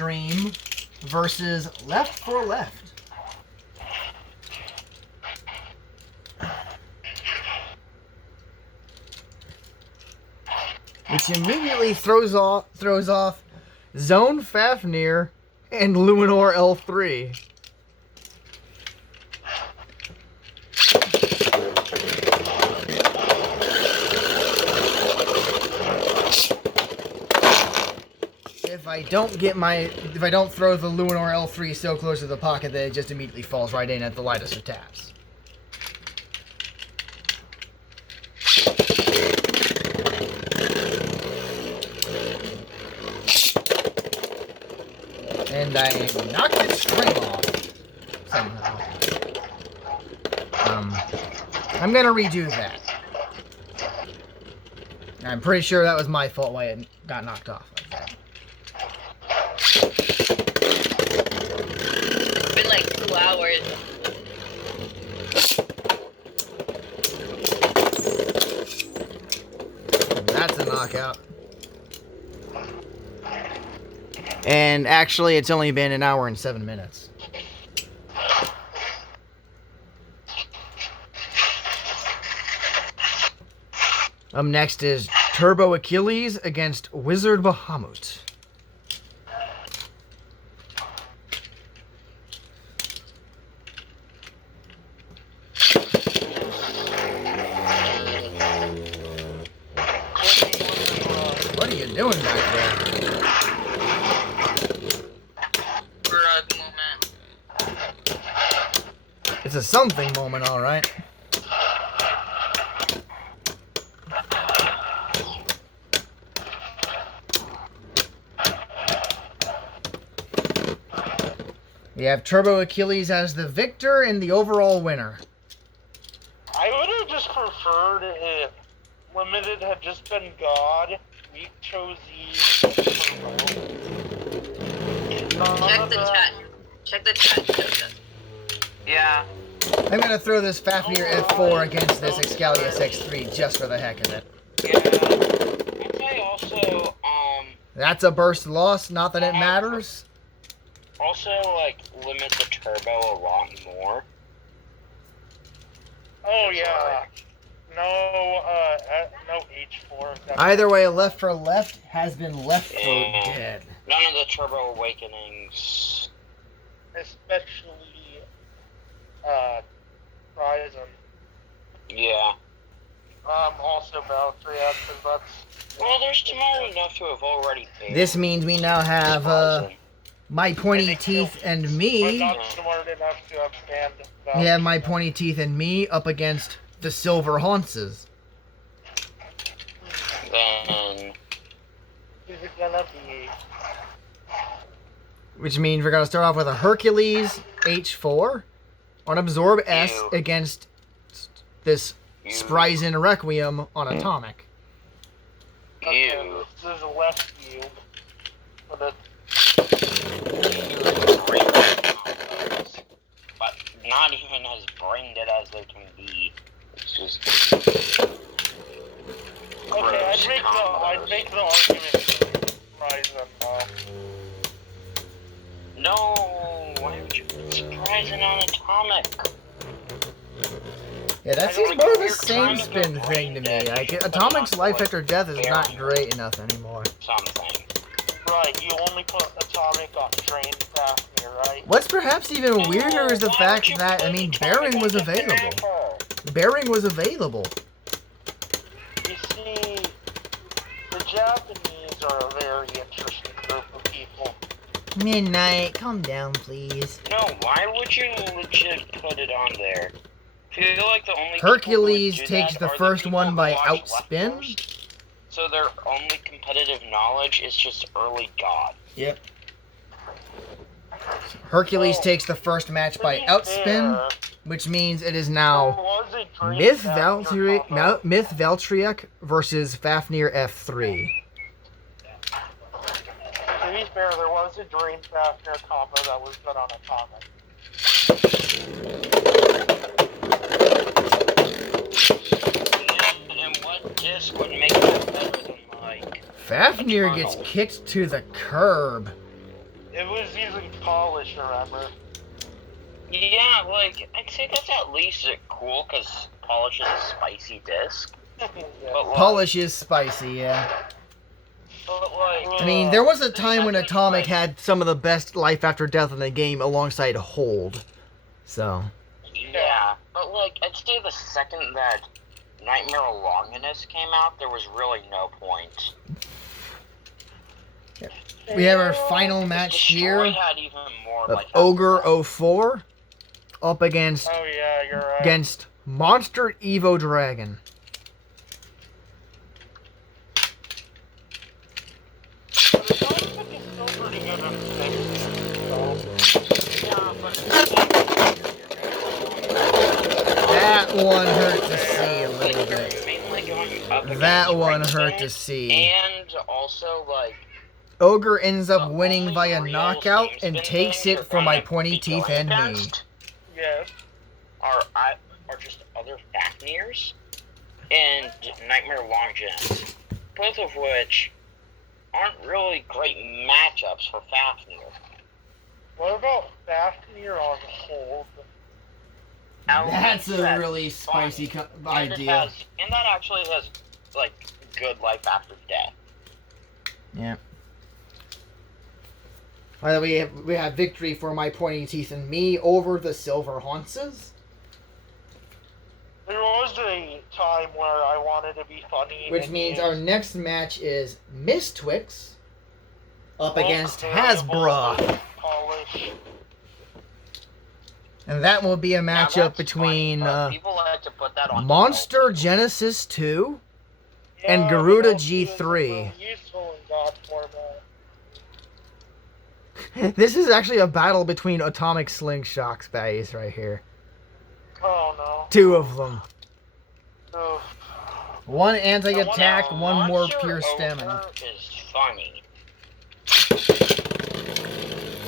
Extreme versus Left for Left. Which immediately throws off Zone Fafnir and Luminor L3. If I don't throw the Luminor L3 so close to the pocket that it just immediately falls right in at the lightest of taps. And I knocked its string off somehow. I'm gonna redo that. I'm pretty sure that was my fault why it got knocked off like that. It's been like 2 hours. That's a knockout. And actually, it's only been an hour and 7 minutes. Up next is Turbo Achilles against Wizard Bahamut. What are you doing back there? It's a something moment, all right. We have Turbo Achilles as the victor and the overall winner. I would have just preferred if Limited had just been God. We chose Turbo. Check the chat, Joseph. Yeah. I'm going to throw this Fafnir F4 against this Excalius X3 just for the heck of it. Yeah. I'd say also, That's a burst loss, not that it matters. also, like, limit the turbo a lot more. Oh, yeah. No H4. Either way, Left for Left has been left for dead. None of the Turbo Awakenings. Especially, Ryzen. Yeah. Also Valkyrie, because that's... Well, there's tomorrow enough to have already paid. This means we now have, My Pointy Teeth and me. But not smart enough to have stand We have My Pointy Teeth and me up against the Silver Haunces. Then... Who's it gonna be? Which means we're going to start off with a Hercules H4 on Absorb S against this Spryzen Requiem on Atomic. Okay, this is a left view. But not even as brain dead as they can be. It's just... Okay, I'd make the argument for Ryzen, though. No, why would you put Spryzen on Atomic? Yeah, that seems more of a same spin thing to me. Like, Atomic's life after death is not great enough anymore. Something. Right, you only put Atomic on Drain Fafnir, right? What's perhaps even weirder is the fact that, I mean, Bearing was available. Bearing was available. You see, the Japanese are a very interesting group of people. Midnight, calm down, please. No, why would you legit put it on there? I feel like the only Hercules people who would do takes that the are first people one who by watch outspin. Leftovers, so their only competitive knowledge is just early God. Yep. Hercules takes the first match by outspin, which means it is now Myth Valtryek versus Fafnir F3. To be fair, there was a Dream Fafnir combo that was good on Atomic. And what disc would make it better than, like... Fafnir gets kicked to the curb. It It was using polish, remember? Yeah, like, I'd say that's at least cool, because polish is a spicy disc. Yeah. But, like, Polish is spicy, yeah. But, like, I mean, there was a the time when second, Atomic like, had some of the best life after death in the game alongside Hold. So, Yeah, but, like, I'd say the second that Nightmare Longinus came out, there was really no point. we have our final match Destroy here had even more, of like, Ogre 04 up against Oh yeah, you're right. against Monster Evo Dragon. But it sounds like it's still pretty good at six, Yeah, but That one hurt to see a little bit. mainly going up That against one Ringston, hurt to see. And also, like, Ogre ends up the winning only via real knockout and spin takes things it are for my gonna pointy be teeth going and me. against Yes. Are just other Fafnirs and Nightmare Longinus, both of which aren't really great matchups for Fafnir. What about Fafnir on Hold? That's a That's really funny. spicy And idea. and that actually has, like, good life after death. Yeah. By the way, we have victory for my pointy teeth and me over the Silver Haunces, There was a time where I wanted to be funny. which and means use our next match is Miss Twix up both against variable Hasbro. polish. And that will be a Now, matchup that's between funny, but people like to put that on Monster Genesis 2 and Yeah, Garuda but those G3. are useful in God format. This is actually a battle between Atomic Slingshot Space right here. Oh no. Two of them. Ugh. One anti-attack, Now, one more Monster pure Ogre stamina. is funny.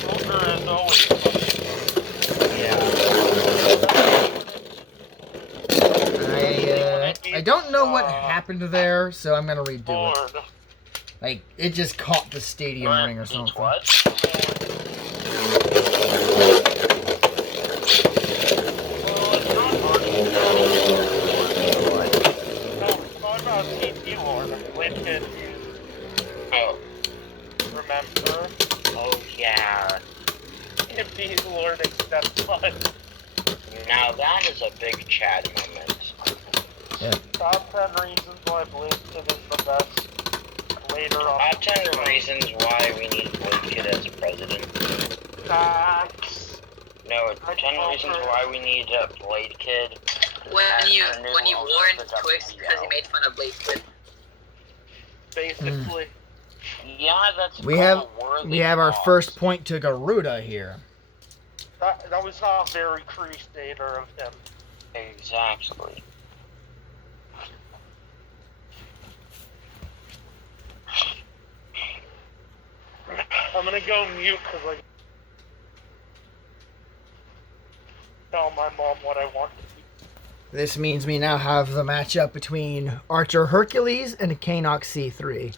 Ogre is always funny. I don't know what happened there, so I'm gonna redo it. Bored. Like, it just caught the stadium But ring or it's something. what? Well, it's not funny. No, it's not about TP Lord. Wicked, Oh, remember? oh yeah. TP Lord except fun. Now that is a big Chad moment. Top 10 reasons why Blizzard is the best. Later on. Top 10 reasons why we need Blade Kid as president. Facts. No, 10 reasons why we need Blade Kid. When as you the new owner warned of the Twix because he WBO. made fun of Blade Kid. Basically. Yeah, that's We have a worthy we have our cause. first point to Garuda here. That was not very Crusader of him. Exactly. I'm gonna go mute because I tell my mom what I want to eat. This means we now have the matchup between Archer Hercules and Kanox C3.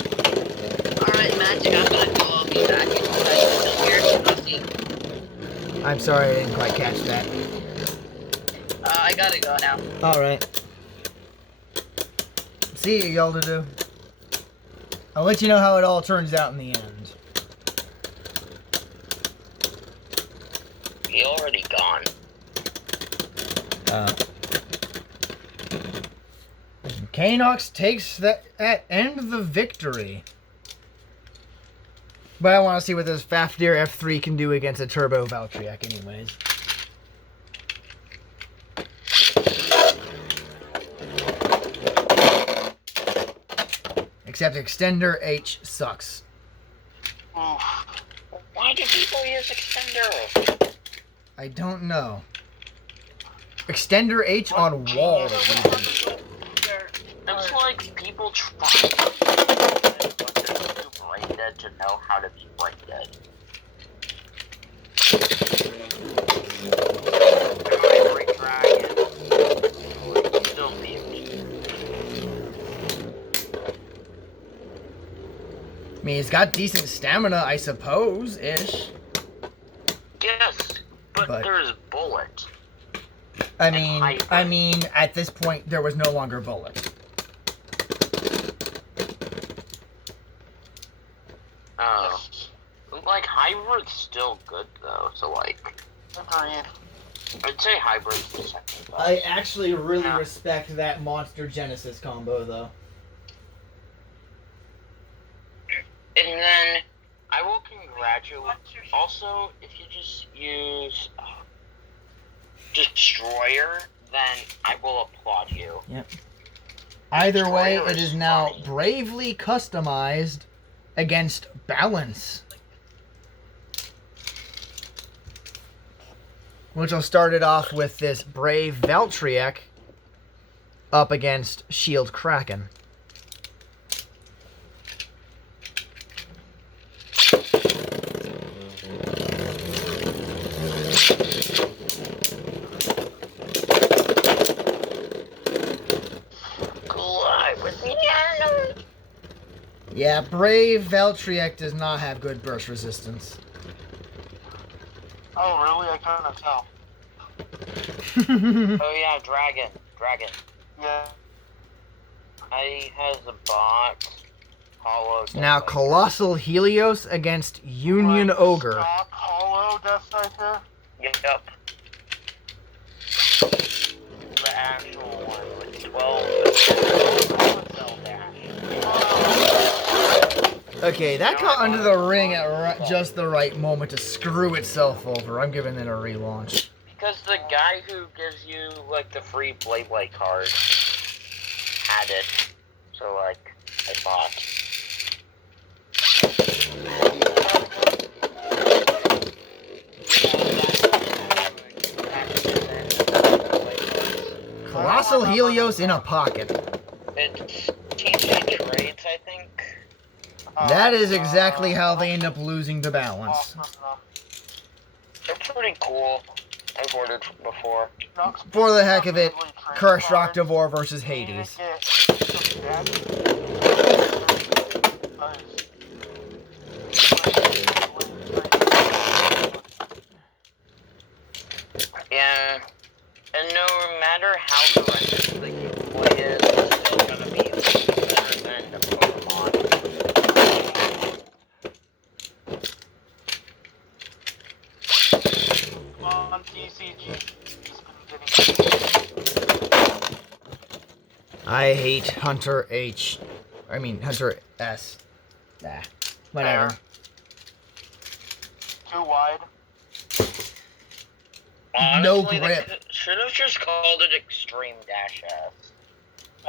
Alright, Magic, I'm gonna go. I'll be back. I'm still here. I'll see. I'm sorry I didn't quite catch that. I gotta go now. Alright. See you, Yolda. I'll let you know how it all turns out in the end. He already gone. Kanox takes that end the victory. But I want to see what this Fafnir F3 can do against a Turbo Valtryek anyways. Except Extender H sucks. Why do people use Extender? I don't know. Extender H on wall. It's like people trying to be brain dead to know how to be brain dead. Hybrid Dragon. I mean, he's got decent stamina, I suppose, ish. Yes, but But- there's bullet. I hybrid. mean, at this point, there was no longer bullet. Oh. Like, hybrid's still good, though, so, like, Agreed. I'd say hybrid's the second best. I actually really Yeah. respect that Monster Genesis combo, though. And then, I will congratulate... Also, if you just use Destroyer, then I will applaud you. Either way, Destroyer it is is now funny. bravely customized against Balance. Which will start it off with this Brave Valtryek up against Shield Kraken. Collide with the enemy! Yeah, Brave Valtryek does not have good burst resistance. Oh, really? I couldn't tell. Oh yeah, Dragon. Yeah. I has a bot. Hollow. Now, Colossal Helios against Union Like, Ogre. Stock hollow Death Striker? Yep. The actual one with 12 cell dash. Okay, that got under the ring at just the right moment to screw itself over. I'm giving it a relaunch. Because the guy who gives you, like, the free Blade card had it. So, like, I bought. Colossal Helios in a pocket. It's TJ Trades, I think. That is exactly how they end up losing the balance. They're pretty cool. I've ordered before. For the heck of it, Cursed Rocktavor versus Hades. Yeah. And no matter how horrendous the gameplay is, it's still gonna be better than the Pokemon. On TCG. Just been getting... I hate Hunter Hunter S. Nah, whatever. Too wide. No Honestly, grip. they should have just called it Extreme Dash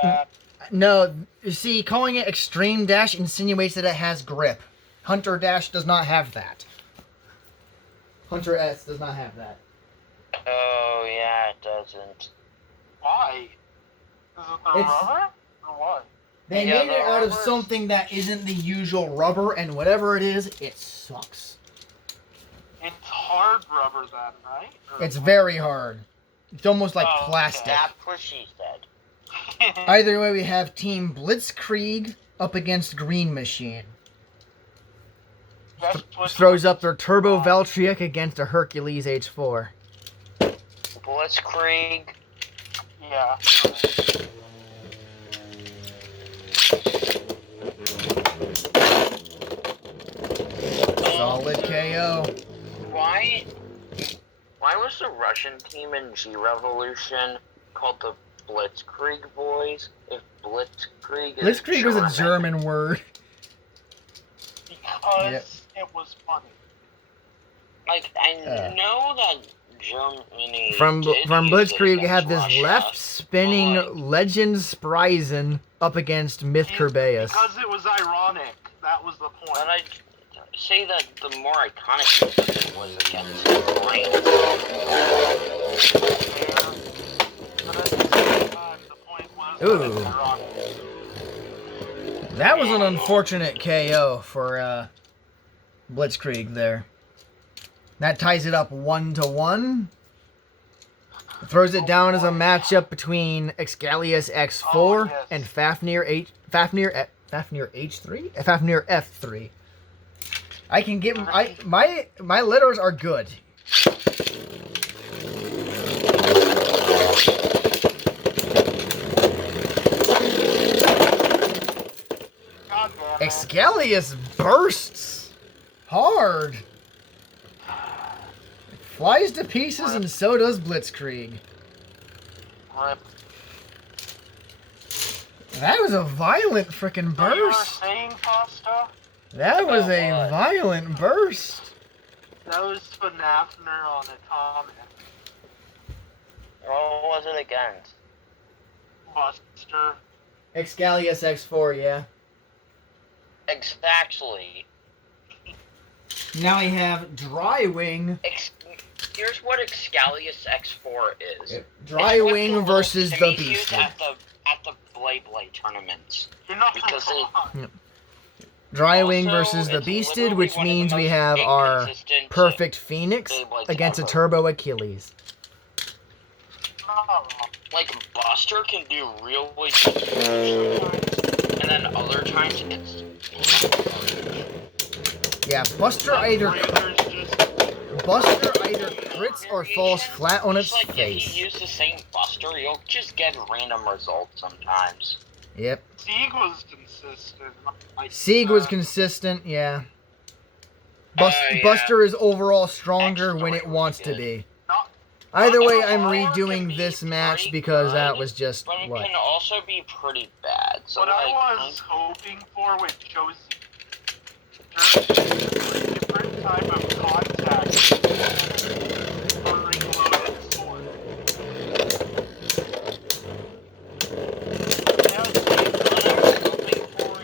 S. No, you see, calling it Extreme Dash insinuates that it has grip. Hunter Dash does not have that. Hunter S does not have that. Oh, yeah, it doesn't. Why? Is it the It's- rubber? Or what? They Yeah, made it the out of rubber- something that isn't the usual rubber, and whatever it is, it sucks. It's hard rubber then, right? Or It's what? very hard. It's almost like Oh, okay. plastic. That's what she said. Either way, we have Team Blitzkrieg up against Green Machine. Yes, twist- Throws up their Turbo Valtryek against a Hercules H4. Blitzkrieg. Yeah. Solid KO. Why was the Russian team in G Revolution called the Blitzkrieg Boys? If Blitzkrieg is Blitzkrieg was a German word. Because Yep. it was funny. Like, I know that Germany. From did use it Blitzkrieg, we have against this Russia, left spinning but, like, Legend Spryzen up against Myth Kerbeus. Because it was ironic. That was the point. But I'd say that the more iconic use of it was against France. But at the same time, the point was that Ooh. it was ironic. That was an unfortunate KO for Blitzkrieg there. That ties it up 1-1. Throws it down as a matchup between Excalius X4 Oh, yes. and Fafnir Fafnir H3? Fafnir F3. I can get my letters are good. God damn it. Excalius bursts hard. Flies to pieces, and so does Blitzkrieg. Rip. That was a violent frickin' So you were burst. saying, Costa? That was a violent burst. That was Fafnir on Atomic. What was it against? Buster. Excalius X4, yeah. Exactly. Now we have Drywing. Here's what Excalius X4 is. Drywing versus the Beast. Beast. At the Blade tournaments. You're not Because wrong. Drywing Also, versus the it's Beasted, literally which one of the means we most have our inconsistent perfect Phoenix Beyblades against a ever. Turbo Achilles. No. Like, Buster can do really good sometimes, and then other times it's... Yeah, Buster either Razor's just crits or falls flat on its Just like face. if you use the same Buster, you'll just get random results sometimes. Yep. Sieg was consistent. Sieg was consistent, yeah. Yeah. Buster is overall stronger when it X3 wants was to good. be. Not, Either way, I'm Buster can redoing be this match pretty because good, that was just But it what. can also be pretty bad. So what like, I was hoping for with Josie, a different type of contact for reloaded sword.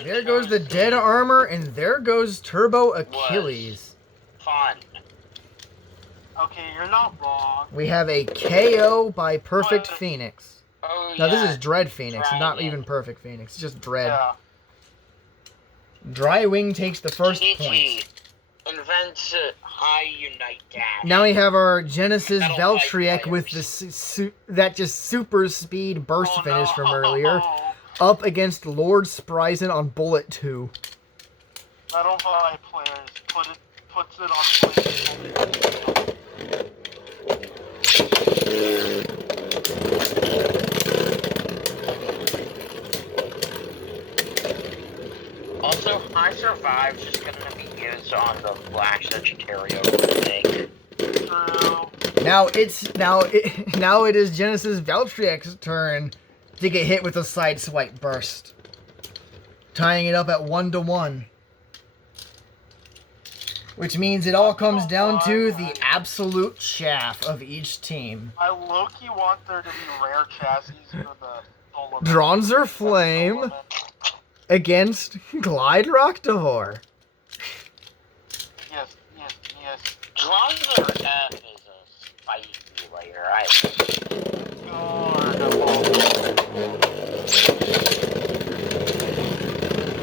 There goes the dead armor, and there goes Turbo Achilles. Fun. Okay, you're not wrong. We have a KO by Perfect Phoenix. Oh Now yeah. this is Dread Phoenix, not Dragon. even Perfect Phoenix. It's just Dread. Yeah. Drywing takes the first CBT point. invents high unite dash. Now we have our Genesis Metal Valtryek Fight with the that just super speed burst Oh, finish no. from earlier, up against Lord Spryzen on Bullet 2. Metal Fight players puts it on play. Also, High Survive is going to be used on the Flash Sagittario remake. True. Now it is Genesis Valtryek's turn to get hit with a side swipe burst, tying it up at 1-1. Which means it all comes down to the absolute chaff of each team. I low-key want there to be rare chassis for the Solomon. Dronzer Flame against Glide Rocktavor. Yes. Dronzer F is a spicy layer.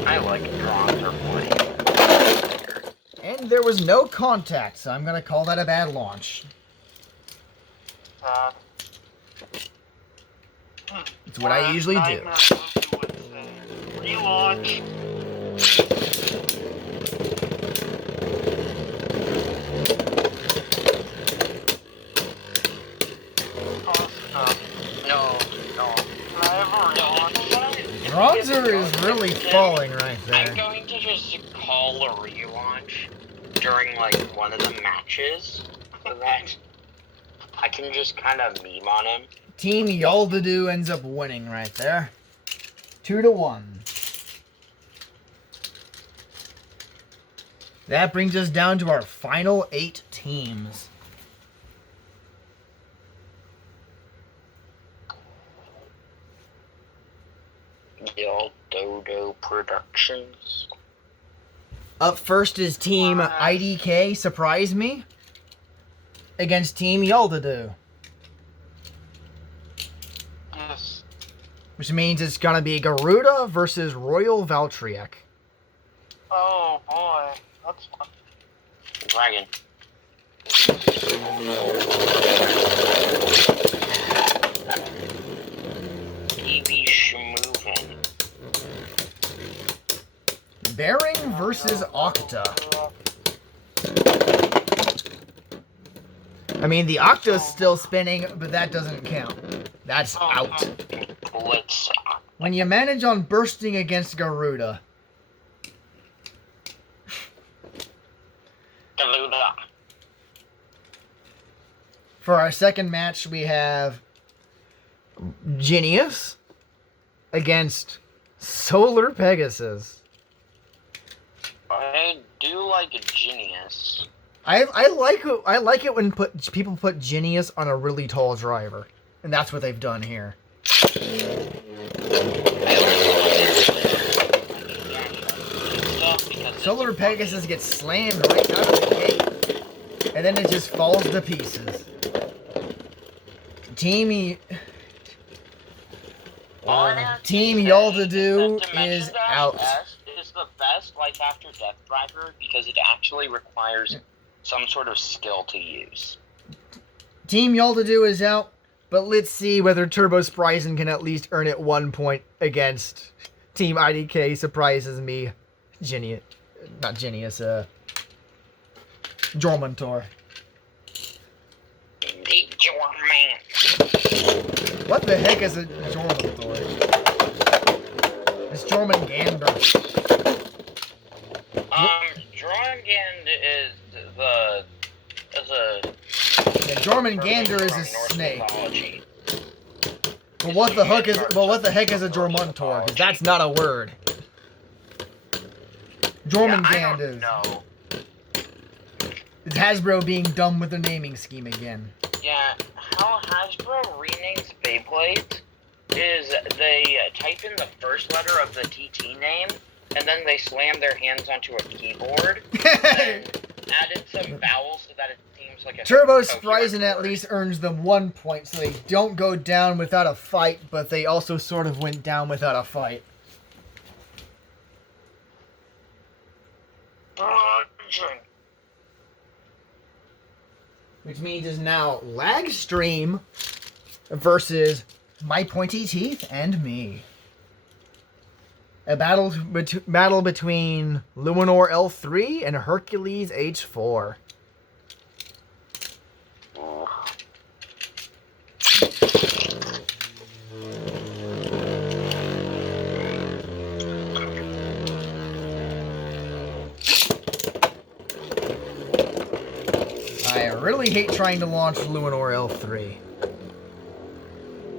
I like Dronzer Flame. And there was no contact, so I'm going to call that a bad launch. It's what I usually do. Relaunch. No. Can I have a relaunch? Dronzer is really falling right I'm there. going to just call a relaunch during like one of the matches so that I can just kind of meme on him. Team Yaldadu ends up winning right there. 2-1. That brings us down to our final 8 teams. Yo Dodo Productions. Up first is Team IDK, Surprise Me, against Team Yaldadu. Yes. Which means it's gonna be Garuda versus Royal Valtryek. Oh boy, that's fun. Dragon. TV Schmoovin. Bearing versus Octa. I mean, the Octa's still spinning, but that doesn't count. That's out. Blitz. When you manage on bursting against Garuda. Garuda. For our second match, we have Genius against Solar Pegasus. I do like a Genius. I like it when people put Genius on a really tall driver, and that's what they've done here. Solar Pegasus gets slammed right out of the gate, and then it just falls to pieces. Team Yaldadu is out. Is the best life after death driver because it actually requires some sort of skill to use. Team Yaldadu is out, but let's see whether Turbo Spryzen can at least earn it 1 point against Team IDK. Surprises me. Jormuntor. The Jorman. What the heck is a Jormuntor? It's Jormungandr. Jormungand is Yeah, Jormungandr is a snake. Mythology. But what the heck is a Jormuntor? Because that's not a word. Jormungand is. No. It's Hasbro being dumb with their naming scheme again. Yeah, how Hasbro renames Beyblades is they type in the first letter of the TT name, and then they slam their hands onto a keyboard, and added some vowels so that it seems like a Turbo coherent Spryzen at word. least earns them 1 point, so they don't go down without a fight, but they also sort of went down without a fight. Which means is now Lag Stream versus My Pointy Teeth and me. A battle between Luminor L3 and Hercules H4. I really hate trying to launch Luminor L3.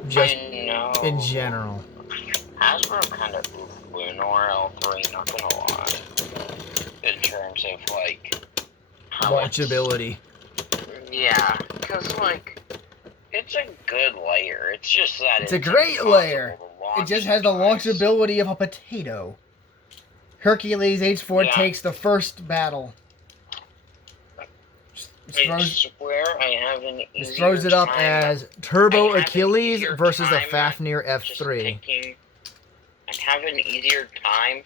Just I know. in general. Hasbro kind of oofed Lunar L3, not gonna lie. In terms of, like, how Launchability. Yeah, because, like, it's a good layer. It's just that It's a great layer. impossible to launch It just has the sometimes. launchability of a potato. Hercules H4 Yeah. takes the first battle. I swear I have an easier Throws it up time as Turbo I have an Achilles easier versus the time Fafnir just F3. I have an easier time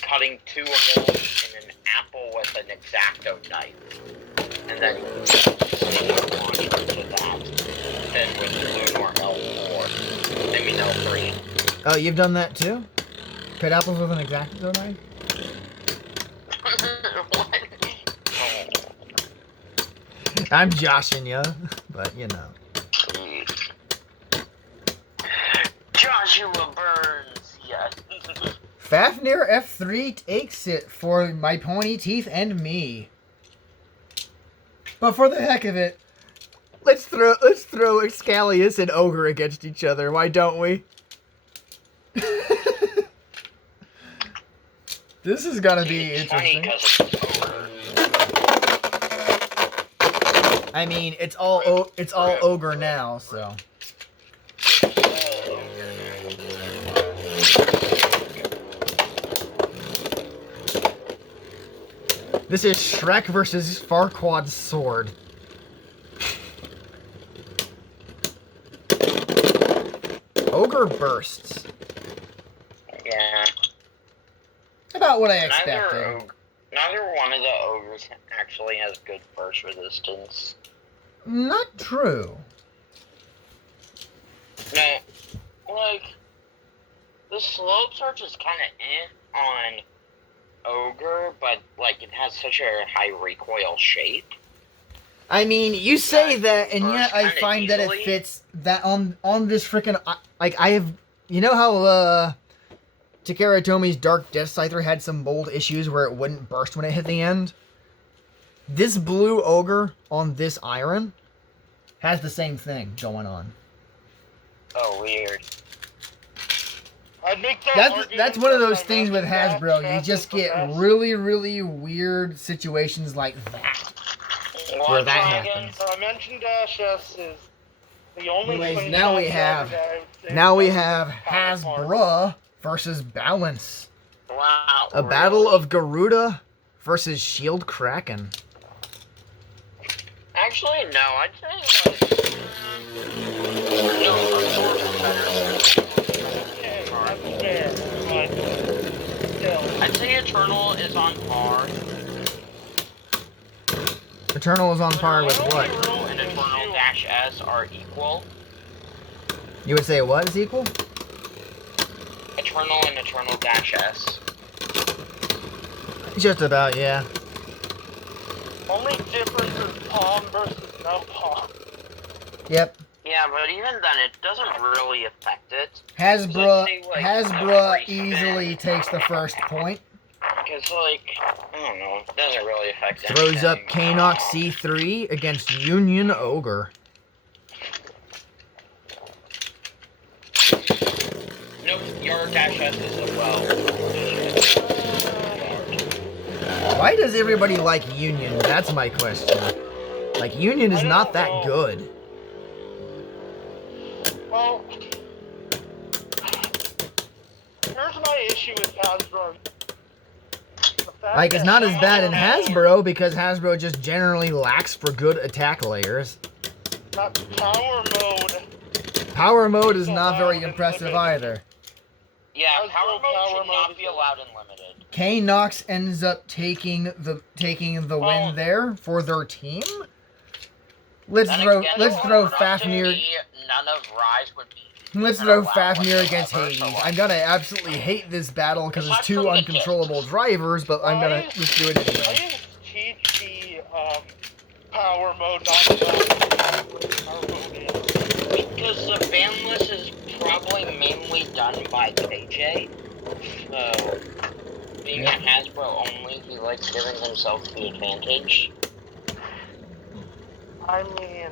cutting 2 holes in an apple with an X-Acto knife. And then launching to that than with Lunar L4. I mean L3. Oh, you've done that too? Cut apples with an X-Acto knife? What? I'm joshing ya, but you know. Joshua Burns, yes. Fafnir F3 takes it for My Pony Teeth and me. But for the heck of it, let's throw Excalius and Ogre against each other. Why don't we? This is gonna be It's funny interesting. 'cause it's over. I mean, it's all Ogre now, so. This is Shrek versus Farquaad's sword. Ogre bursts. Yeah. About what I expected. Neither one of the ogres actually has good burst resistance. Not true. No, like, the slopes are just kind of on Ogre, but like it has such a high recoil shape. I mean, you say that, and yet I Kinda find that it easily. fits that on this freaking like I have. You know how Takara Tomi's Dark Death Scyther had some bold issues where it wouldn't burst when it hit the end? This blue ogre on this iron has the same thing going on. Oh, weird. I'd make that That's one of argument those that things with Dimension Hasbro. Dash You just is the get best. really, really weird situations like that. Where that happens. Dimension Dash S is the only Anyways, thing now we that have I would say now we is have Power Mark. Hasbro versus Balance. Wow. A battle of Garuda versus Shield Kraken. Actually, no, I'd say like no, Absorb's better. Yeah, that's fair, but still. I'd say Eternal is on par. Eternal is on par with what? Eternal and Eternal Dash S are equal. You would say what is equal? Eternal and Eternal Dash S. Just about, yeah. Only difference is palm versus no palm. Yep. Yeah, but even then, it doesn't really affect it. Hasbro Like, Hasbro every easily spin. takes the first point. Because, like, I don't know, it doesn't really affect Throws up anything. Kanox C3 against Union Ogre. Nope, your Dash S is a well. Why does everybody like Union? That's my question. Like, Union is not that good. Well, here's my issue with Hasbro. The fact Like, it's that not as bad in Hasbro- Hasbro because Hasbro just generally lacks for good attack layers. Not power mode. Power mode is not very impressive either. Yeah, Hasbro power mode power should mode not is- be allowed in limited. Knox ends up taking the win there for their team. Let's Then throw again, to Fafnir. me, none of Rise would be. Let's even throw allowed Fafnir against whatsoever, Hades. so I'm gonna absolutely hate this battle because it's two Let's uncontrollable drivers, but I'm gonna just do it I anyway. use TG power mode, not the power mode is. Because the ban list is probably mainly done by KJ. So, being a Hasbro only, he likes giving himself the advantage. I mean,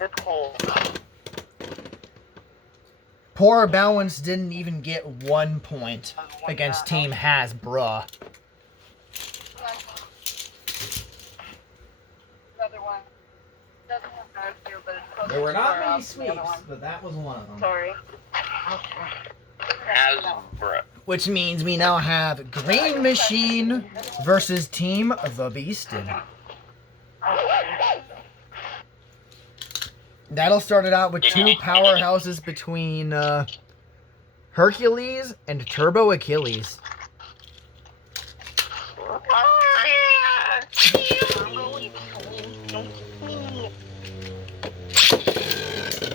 it's cool. Poor Balance didn't even get 1 point against Team Hasbro. Another one. Doesn't have drive-through, but it's close There were to not our many house, the other sweeps, one. but that was one of them. Sorry. Hasbro. Which means we now have Green Machine versus Team The Beasted. That'll start it out with two powerhouses between Hercules and Turbo Achilles.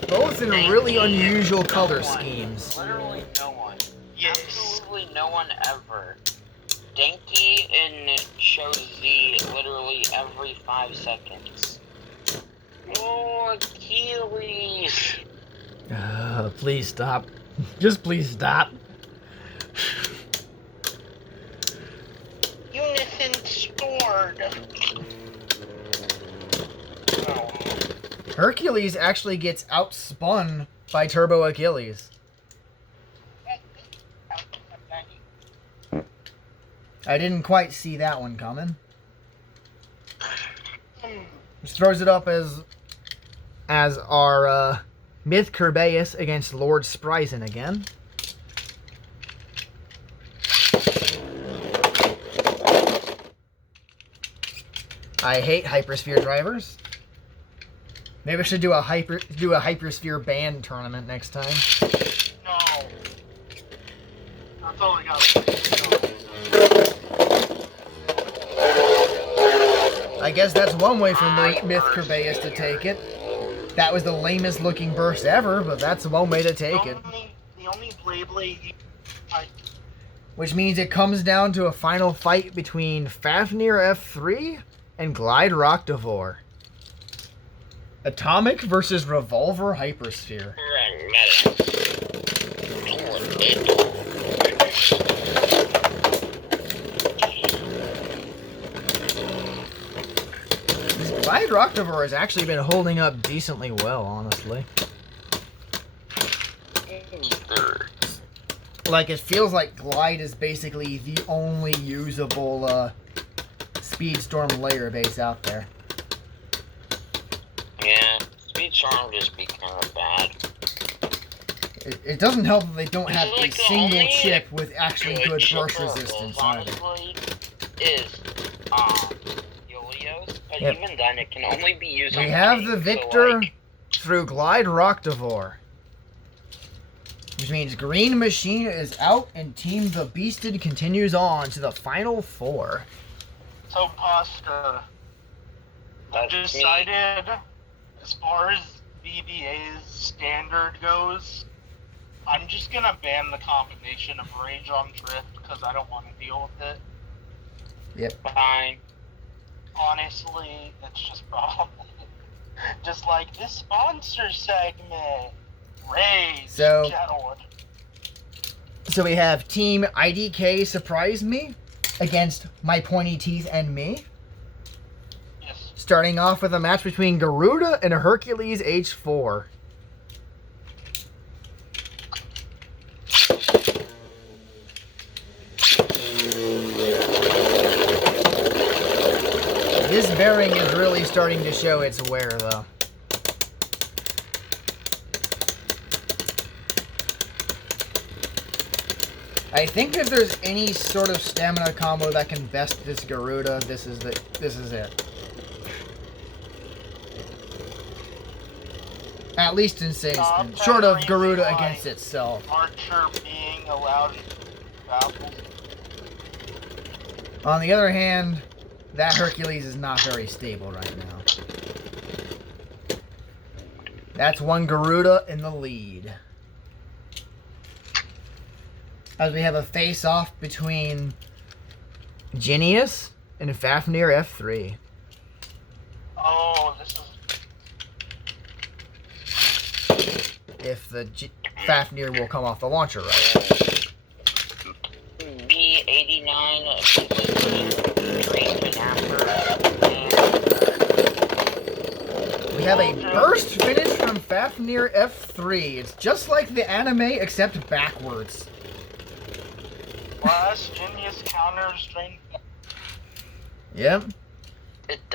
Both in really unusual color schemes. Literally no one. Yes. Absolutely no one ever. Denki in Show Z literally every 5 seconds. Oh, Achilles! Please stop. Just please stop. Unison stored. Oh. Hercules actually gets outspun by Turbo Achilles. I didn't quite see that one coming. Just throws it up as our Myth Kerbeus against Lord Spryzen again. I hate Hypersphere drivers. Maybe I should do a Hypersphere band tournament next time. No. That's all I got. I guess that's one way for Myth Kerbeus to take it. That was the lamest looking burst ever, but that's one way to take it. The only Blade. Which means it comes down to a final fight between Fafnir F3 and Glide Rockdivore. Atomic versus Revolver Hypersphere. Glide Rockdivore has actually been holding up decently well, honestly. Like, it feels like Glide is basically the only usable Speedstorm layer base out there. Yeah, Speedstorm just be kind of bad. It doesn't help that they don't have Like a the single only chip with actually good burst chipper resistance is, either. honestly, is Helios, but Yep. even then it can only be used We on have tanks, the so, victor like, through Glide Rockdivore. Which means Green Machine is out and Team the Beasted continues on to the final four. So, Pasta, I've That's me. decided, as far as VBA's standard goes, I'm just gonna ban the combination of Rage on Drift because I don't want to deal with it. Fine. Honestly, it's just problematic. Just like this sponsor segment, Rage, So- Kettle. So we have Team IDK Surprise Me against My Pointy Teeth and me. Yes. Starting off with a match between Garuda and Hercules H4. This bearing is really starting to show its wear, though. I think if there's any sort of stamina combo that can best this Garuda, this is it. At least in Sageman. Short of Garuda against itself. Archer being allowed in battles. On the other hand, that Hercules is not very stable right now. That's one Garuda in the lead. As we have a face-off between Genius and Fafnir F3. Oh, this is... If the Fafnir will come off the launcher right. B89 We have a burst finish from Fafnir F3. It's just like the anime, except backwards. Last Genius counter strength. Yep. It does.